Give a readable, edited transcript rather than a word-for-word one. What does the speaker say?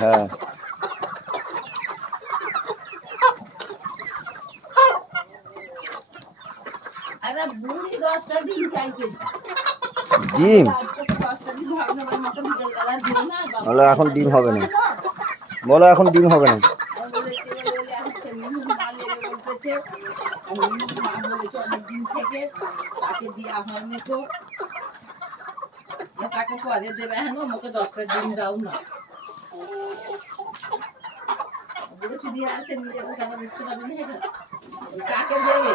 হ্যাঁ ডিম বলো এখন ডিম হবে না, বলো এখন ডিম হবে না। তাকে পরে দেবে, হ্যাঁ আমাকে 10টা ডিম দাও না বলেছি দিয়ে আসে নিজে কেন বেচতে পারবে না, কাকে দেবে?